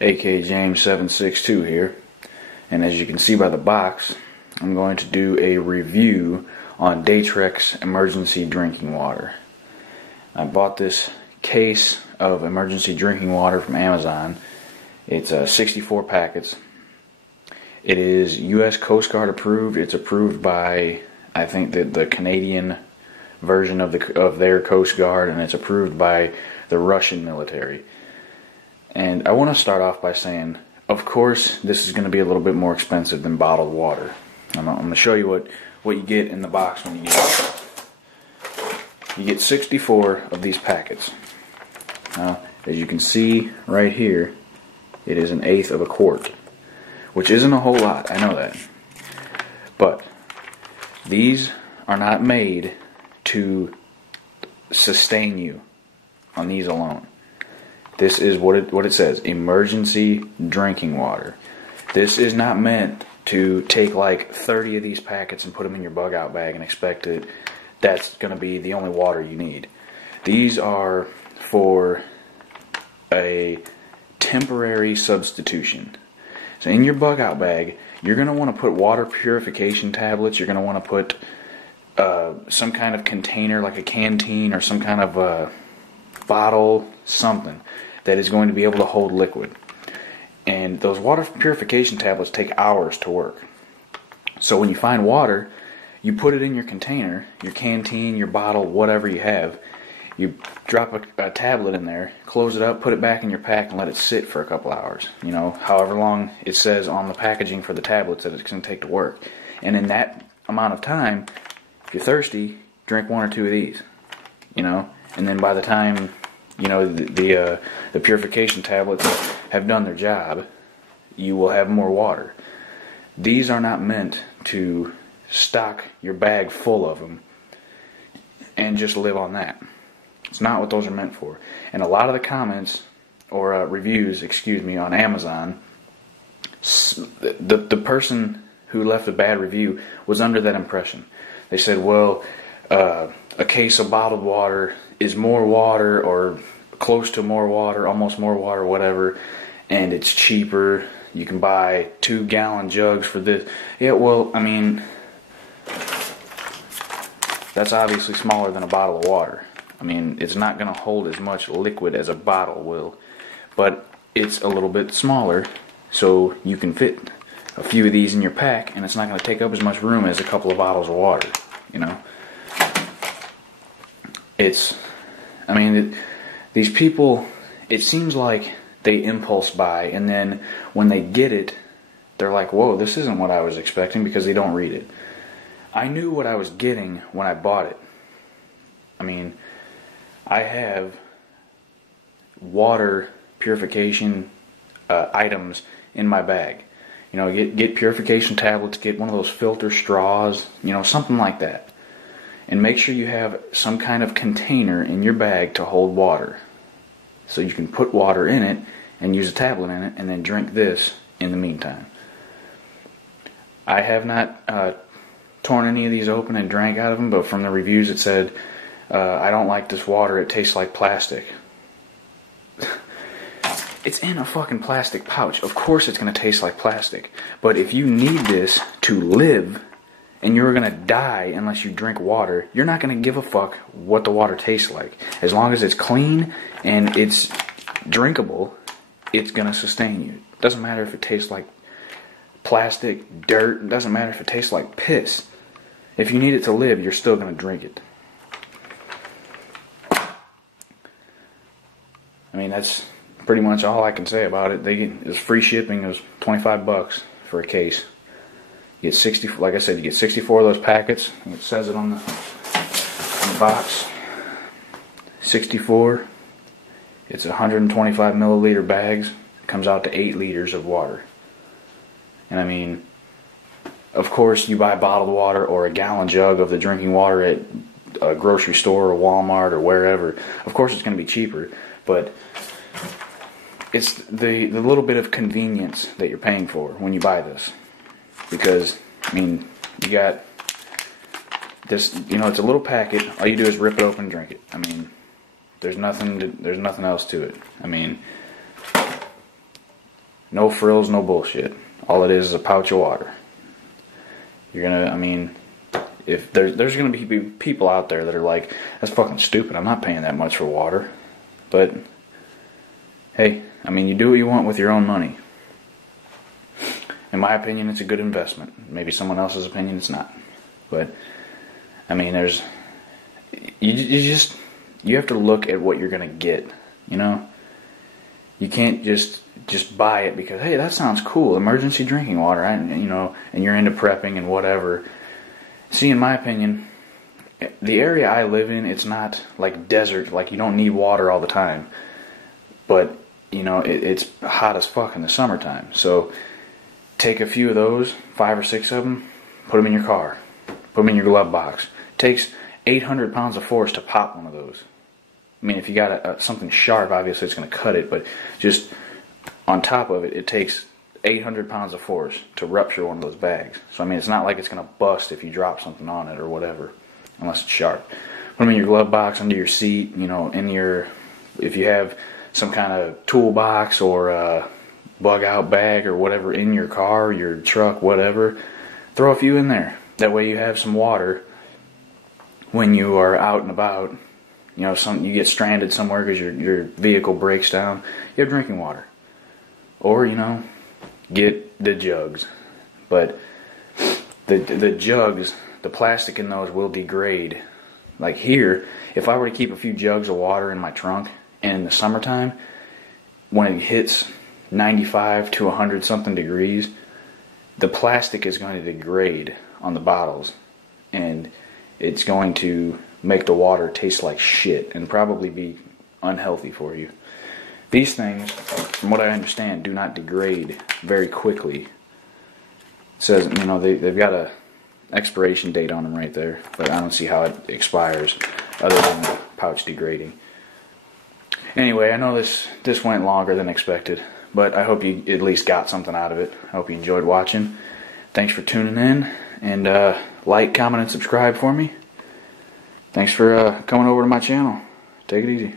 aka James762 here, and as you can see by the box, I'm going to do a review on Datrex emergency drinking water. I bought this case of emergency drinking water from Amazon. It's 64 packets. It is U.S. Coast Guard approved. It's approved by, I think, the Canadian version of their Coast Guard, and it's approved by the Russian military. And I want to start off by saying, of course, this is going to be a little bit more expensive than bottled water. I'm going to show you what you get in the box when you get it. You get 64 of these packets. Now, as you can see right here, it is 1/8 of a quart, which isn't a whole lot, I know that. But these are not made to sustain you on these alone. This is what it says, emergency drinking water. This is not meant to take like 30 of these packets and put them in your bug out bag and expect that's going to be the only water you need. These are for a temporary substitution. So in your bug out bag, you're going to want to put water purification tablets. You're going to want to put some kind of container like a canteen or some kind of bottle, something that is going to be able to hold liquid. And those water purification tablets take hours to work. So when you find water, you put it in your container, your canteen, your bottle, whatever you have. You drop a tablet in there, close it up, put it back in your pack, and let it sit for a couple hours. You know, however long it says on the packaging for the tablets that it's going to take to work. And in that amount of time, if you're thirsty, drink 1 or 2 of these. You know, and then by the time the purification tablets have done their job, you will have more water. These are not meant to stock your bag full of them and just live on that. It's not what those are meant for. And a lot of the comments or reviews, on Amazon, the person who left a bad review was under that impression. They said, well, a case of bottled water is more water or close to more water, almost more water, whatever, and it's cheaper. You can buy 2-gallon jugs for this. Yeah, well, I mean, that's obviously smaller than a bottle of water. I mean, it's not going to hold as much liquid as a bottle will, but it's a little bit smaller, so you can fit a few of these in your pack, and it's not going to take up as much room as a couple of bottles of water, you know. These people, it seems like they impulse buy, and then when they get it, they're like, whoa, this isn't what I was expecting, because they don't read it. I knew what I was getting when I bought it. I mean, I have water purification items in my bag. You know, get purification tablets, get one of those filter straws, you know, something like that. And make sure you have some kind of container in your bag to hold water. So you can put water in it and use a tablet in it and then drink this in the meantime. I have not torn any of these open and drank out of them, but from the reviews it said, I don't like this water, it tastes like plastic. It's in a fucking plastic pouch. Of course it's going to taste like plastic. But if you need this to live, and you're going to die unless you drink water, you're not going to give a fuck what the water tastes like. As long as it's clean and it's drinkable, it's going to sustain you. It doesn't matter if it tastes like plastic, dirt. It doesn't matter if it tastes like piss. If you need it to live, you're still going to drink it. I mean, that's pretty much all I can say about it. It's free shipping. It was $25 for a case. You get 60, like I said, you get 64 of those packets. It says it on the box. 64. It's 125 milliliter bags. It comes out to 8 liters of water. And I mean, of course, you buy bottled water or a gallon jug of the drinking water at a grocery store or Walmart or wherever. Of course, it's going to be cheaper, but it's the little bit of convenience that you're paying for when you buy this. Because, I mean, you got this, you know, it's a little packet. All you do is rip it open and drink it. I mean, there's nothing else to it. I mean, No frills, no bullshit. All it is a pouch of water. You're gonna, I mean, if there's gonna be people out there that are like, that's fucking stupid, I'm not paying that much for water. But, hey, I mean, you do what you want with your own money. In my opinion, it's a good investment. Maybe someone else's opinion, it's not. But, I mean, you have to look at what you're gonna get, you know? You can't just buy it because, hey, that sounds cool, emergency drinking water, and you're into prepping and whatever. See, in my opinion, the area I live in, it's not like desert, like you don't need water all the time. But, it's hot as fuck in the summertime. So, take a few of those, 5 or 6 of them, put them in your car, put them in your glove box. It takes 800 pounds of force to pop one of those. I mean, if you got something sharp, obviously it's going to cut it, but just on top of it, it takes 800 pounds of force to rupture one of those bags. So, I mean, it's not like it's going to bust if you drop something on it or whatever, unless it's sharp. Put them in your glove box, under your seat, if you have some kind of toolbox or a bug out bag or whatever in your car, your truck, whatever, throw a few in there. That way you have some water when you are out and about. You get stranded somewhere because your vehicle breaks down, you have drinking water. Or, get the jugs. But the jugs, the plastic in those will degrade. Like here, if I were to keep a few jugs of water in my trunk, and in the summertime, when it hits 95 to 100 something degrees, the plastic is going to degrade on the bottles. And it's going to make the water taste like shit and probably be unhealthy for you. These things, from what I understand, do not degrade very quickly. It says, they've got a expiration date on them right there, but I don't see how it expires other than the pouch degrading. Anyway, I know this went longer than expected, but I hope you at least got something out of it. I hope you enjoyed watching. Thanks for tuning in, and like, comment, and subscribe for me. Thanks for coming over to my channel. Take it easy.